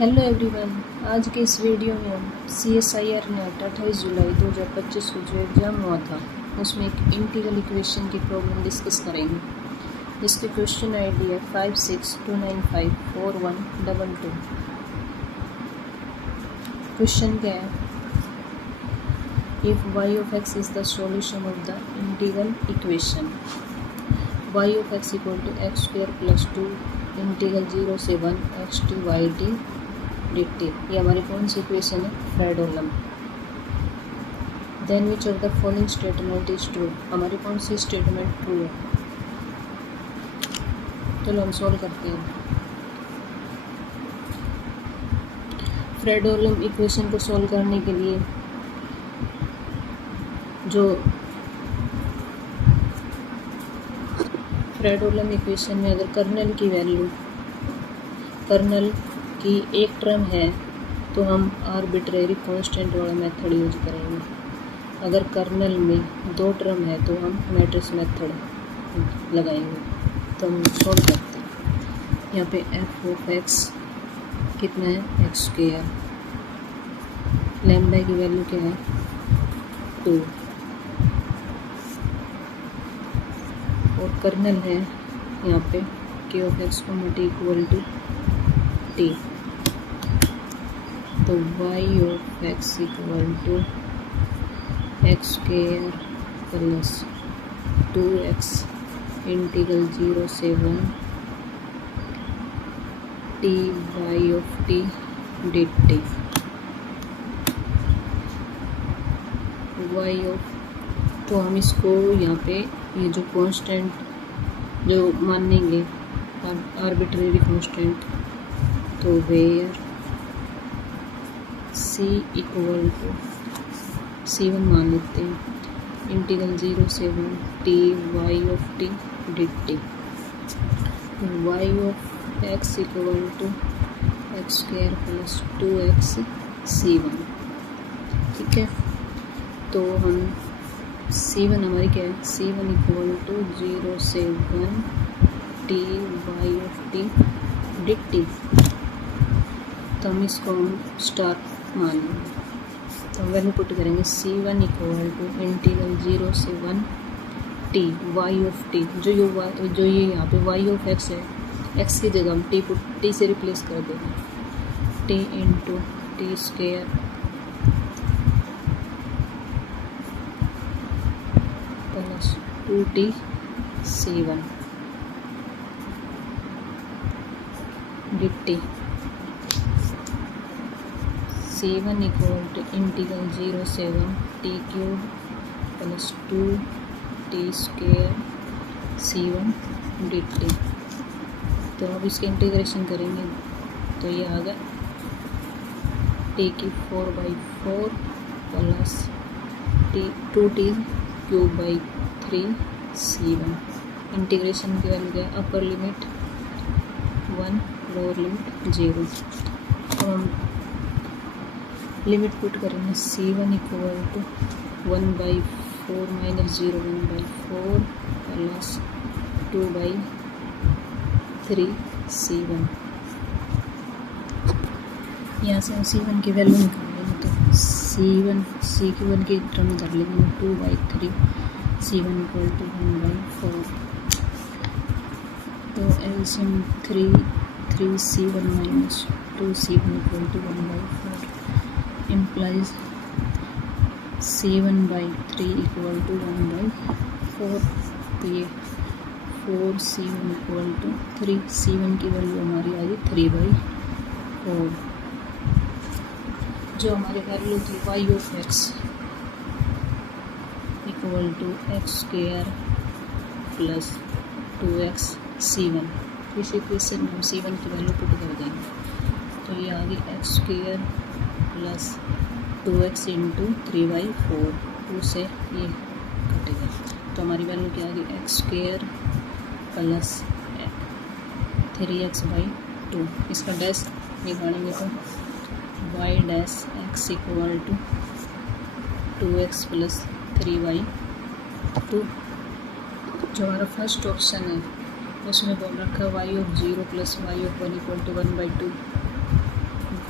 Hello everyone. आज के इस वीडियो में हम CSIR नेट 28 जुलाई 2025 को जो एग्ज़ाम हुआ था उसमें एक इंटीग्रल इक्वेशन की प्रॉब्लम डिस्कस करेंगे, जिसकी क्वेश्चन आईडी है 56295412। क्वेश्चन क्या है? If y of x is the solution of the integral equation y of x equal to x square plus 2 integral 0 से 1 x to y t dt। ये हमारी कौन सी इक्वेशन है? Fredholm. Then which of the following statement is true? हमारी कौन सी statement true है? चलो हम सॉल्व करते हैं। फ्रेडोलम इक्वेशन को सॉल्व करने के लिए जो फ्रेडोलम इक्वेशन में अगर कर्नल की एक टर्म है तो हम आर्बिट्रेरी कांस्टेंट वाला मेथड यूज करेंगे। अगर कर्नल में दो टर्म है तो हम मैट्रिक्स मेथड लगाएंगे। तो हम सॉल्व करते हैं। यहाँ पे एफ ऑफ एक्स कितना है? X square. लैम्डा की वैल्यू क्या है? 2। और कर्नल है यहाँ पे के ऑफ एक्स को नॉट इक्वल टू टी। तो y of x equal to x square plus 2x integral 0 से 1 t y of t dt। y of, तो हम इसको यहाँ पे ये जो कांस्टेंट जो मानेंगे आर्बिट्रेरी कांस्टेंट, तो where c equal to C1 मान लेते हैं इंटीग्रल 0 से 1 t y of t dt। y of x equal to x square plus 2x C1। ठीक है, तो हम C1 हमारी क्या है? C1 इक्वल टू 0 से 1 t y of t dt। तो हम इसको हम स्टार मान लेंगे। तो हम वैल्यू पुट करेंगे C1 इक्वल टू इंटीग्रल 0 से 1 टी y ऑफ टी, जो ये यहाँ पे y ऑफ x है, x की जगह हम टी से रिप्लेस कर देंगे। T into t square plus 2t C1 dt। C1 equal to integral 0 से 1 t cube plus 2t square C1 dt। तो अब इसके इंटीग्रेशन करेंगे तो ये आ गया टी की 4/4 plus 2t cube by 3 C1। Integration की वैल्यू क्या है? Upper limit 1 lower limit 0। तो हम लिमिट पुट करेंगे C1 equal to 1/4 minus 0 1/4 plus 2/3 C1। यहाँ से हम C1 की वैल्यू निकालेंगे तो C1 की टर्म कर लेंगे 2/3 C1 इक्वल टू 1/4। तो LCM 3 C1 minus 2 C1 equal to 1/4 implies C1/3 equal to 1/4। तो ये 4 C1 इक्वल टू 3, C1 की वैल्यू हमारी आ गई 3/4। जो हमारी वैल्यू थी y of x equal to x square plus 2x C1। इस इक्वेशन में हम C1 की वैल्यू पुट कर देंगे तो ये आ गई x square plus 2x into 3/4। 2 से ये कटेगा तो हमारी वैल्यू क्या आ गई? X square plus 3x/2। इसका डैश निकालेंगे तो y dash x equal to 2x plus 3/2। जो हमारा फर्स्ट ऑप्शन है उसमें बोल रखा है y of 0 plus y of 1 equal to 1/2।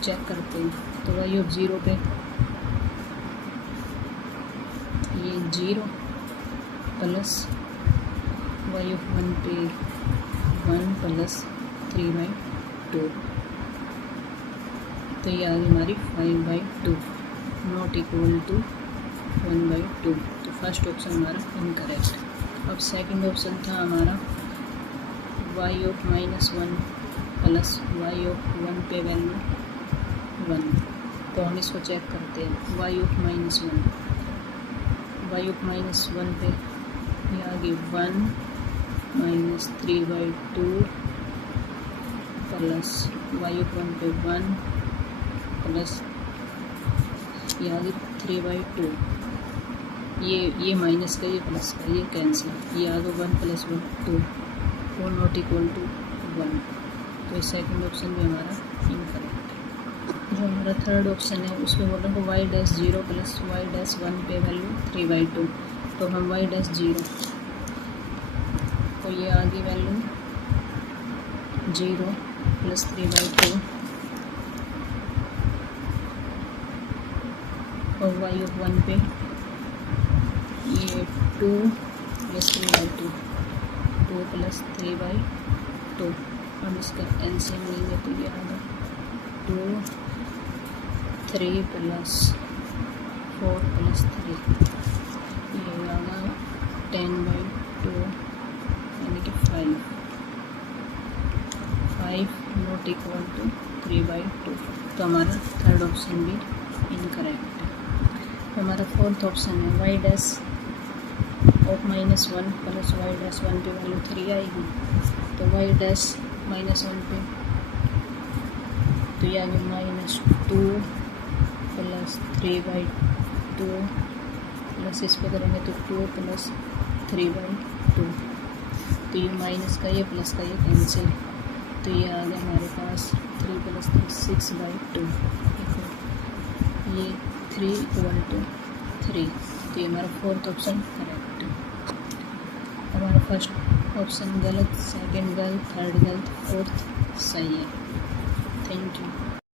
Check करते हैं। तो वाई ऑफ ज़ीरो पे ये 0 प्लस वाई ऑफ 1 पे 1 प्लस 3/2, तो ये आ गई हमारी 5/2 नॉट इक्वल टू 1/2। तो फर्स्ट ऑप्शन हमारा इनकरेक्ट। अब सेकंड ऑप्शन था हमारा y of -1 plus y of 1 पे वैल्यू 1। तो हम इसको चेक करते हैं। वाई ऑफ -1 पे ये आ गई 1 - 3/2 प्लस वाई ऑफ 1 पे 1 प्लस ये आ गई 3/2। ये माइनस का, ये प्लस का, ये कैंसिल, ये आ गया 1 + 1 2 और नॉट इक्वल टू 1। तो ये सेकंड ऑप्शन भी हमारा इनकरेक्ट है। जो हमारा थर्ड ऑप्शन है उसमें बोल रहा है y dash 0 plus y dash 1 पे वैल्यू 3/2। तो हम वाई डैश 0, तो ये आ गई वैल्यू 0 प्लस 3/2 और वाई ऑफ 1 पे ये 2 + 3/2 2 + 3/2। हम इसका एलसीएम लेंगे तो ये आ गया 2 3 + 4 + 3, ये आ गया 10/2 यानी कि 5 नॉट इक्वल टू 3/2। तो हमारा थर्ड ऑप्शन भी इनकरेक्ट है। तो हमारा फोर्थ ऑप्शन है y dash of -1 plus y dash 1 पे वैल्यू 3 आएगी। तो वाई डैश -1 पे तो ये आ गया -2 प्लस 3/2 प्लस इस पे करेंगे तो 2 + 3/2। तो ये माइनस का, ये प्लस का, ये कैंसिल, तो ये आ गया हमारे पास 3 + 3 6/2। ये 3 = 3। तो ये हमारा फोर्थ ऑप्शन करेक्ट है। हमारा फर्स्ट ऑप्शन गलत, सेकंड गलत, थर्ड गलत, फोर्थ सही है। Thank you.